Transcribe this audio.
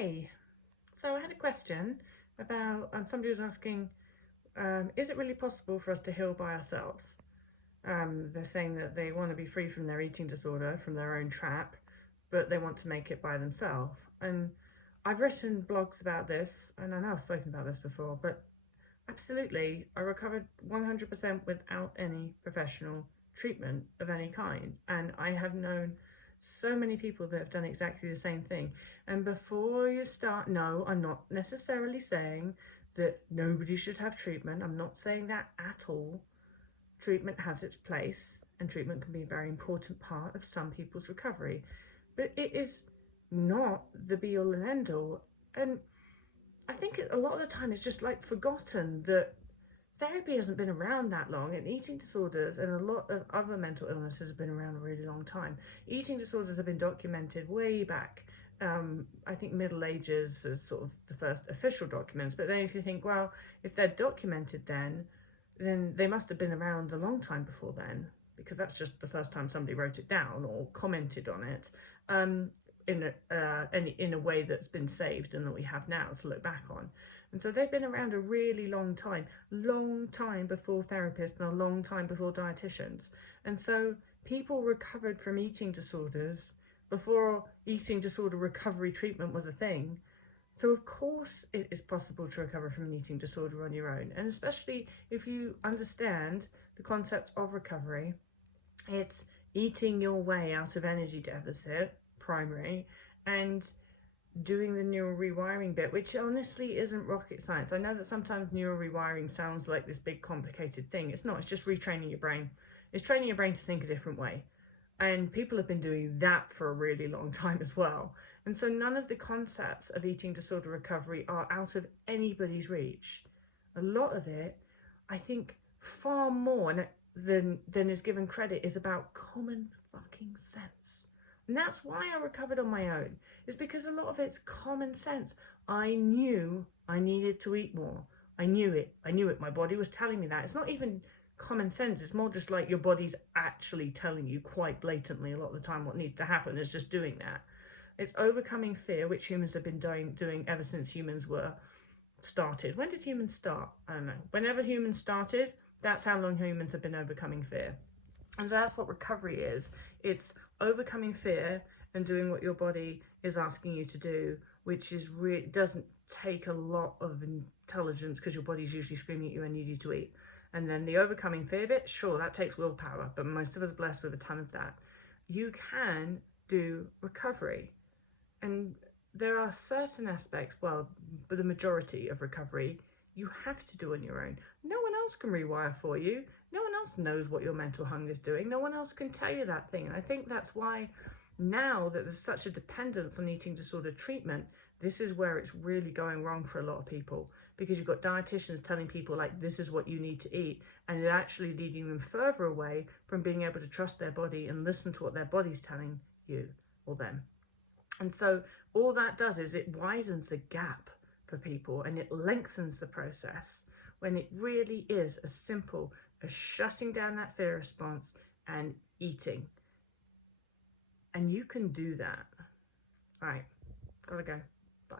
Hey, so I had a question about somebody was asking, is it really possible for us to heal by ourselves? They're saying that they want to be free from their eating disorder, from their own trap, but they want to make it by themselves. And I've written blogs about this, and I know I've spoken about this before, but absolutely, I recovered 100% without any professional treatment of any kind. And I have known so many people that have done exactly the same thing. And before you start, no, I'm not necessarily saying that nobody should have treatment. I'm not saying that at all. Treatment has its place, and treatment can be a very important part of some people's recovery, but it is not the be all and end all. And I think a lot of the time it's just like forgotten that therapy hasn't been around that long, and eating disorders and a lot of other mental illnesses have been around a really long time. Eating disorders have been documented way back. I think Middle Ages is sort of the first official documents, but then if you think, well, if they're documented then they must have been around a long time before then, because that's just the first time somebody wrote it down or commented on it. In a way that's been saved and that we have now to look back on. And so they've been around a really long time before therapists and a long time before dietitians. And so people recovered from eating disorders before eating disorder recovery treatment was a thing. So of course it is possible to recover from an eating disorder on your own, and especially if you understand the concept of recovery. It's eating your way out of energy deficit, primary, and doing the neural rewiring bit, which honestly isn't rocket science. I know that sometimes neural rewiring sounds like this big complicated thing. It's not. It's just retraining your brain. It's training your brain to think a different way. And people have been doing that for a really long time as well. And so none of the concepts of eating disorder recovery are out of anybody's reach. A lot of it, I think, far more than is given credit, is about common fucking sense. And that's why I recovered on my own. It's because a lot of it's common sense. I knew I needed to eat more. I knew it. My body was telling me that. It's not even common sense. It's more just like your body's actually telling you quite blatantly a lot of the time what needs to happen. It's just doing that. It's overcoming fear, which humans have been doing ever since humans were started. When did humans start? I don't know. Whenever humans started, that's how long humans have been overcoming fear. And so that's what recovery is. It's overcoming fear and doing what your body is asking you to do, which is doesn't take a lot of intelligence, because your body's usually screaming at you, I need you to eat. And then the overcoming fear bit, sure, that takes willpower, but most of us are blessed with a ton of that. You can do recovery. And there are certain aspects, well, the majority of recovery, you have to do on your own. No one else can rewire for you. No one else knows what your mental hunger is doing. No one else can tell you that thing. And I think that's why now that there's such a dependence on eating disorder treatment, this is where it's really going wrong for a lot of people, because you've got dietitians telling people like, this is what you need to eat, and it actually leading them further away from being able to trust their body and listen to what their body's telling you or them. And so all that does is it widens the gap for people, and it lengthens the process, when it really is as simple as shutting down that fear response and eating. And you can do that. All right, gotta go. Bye.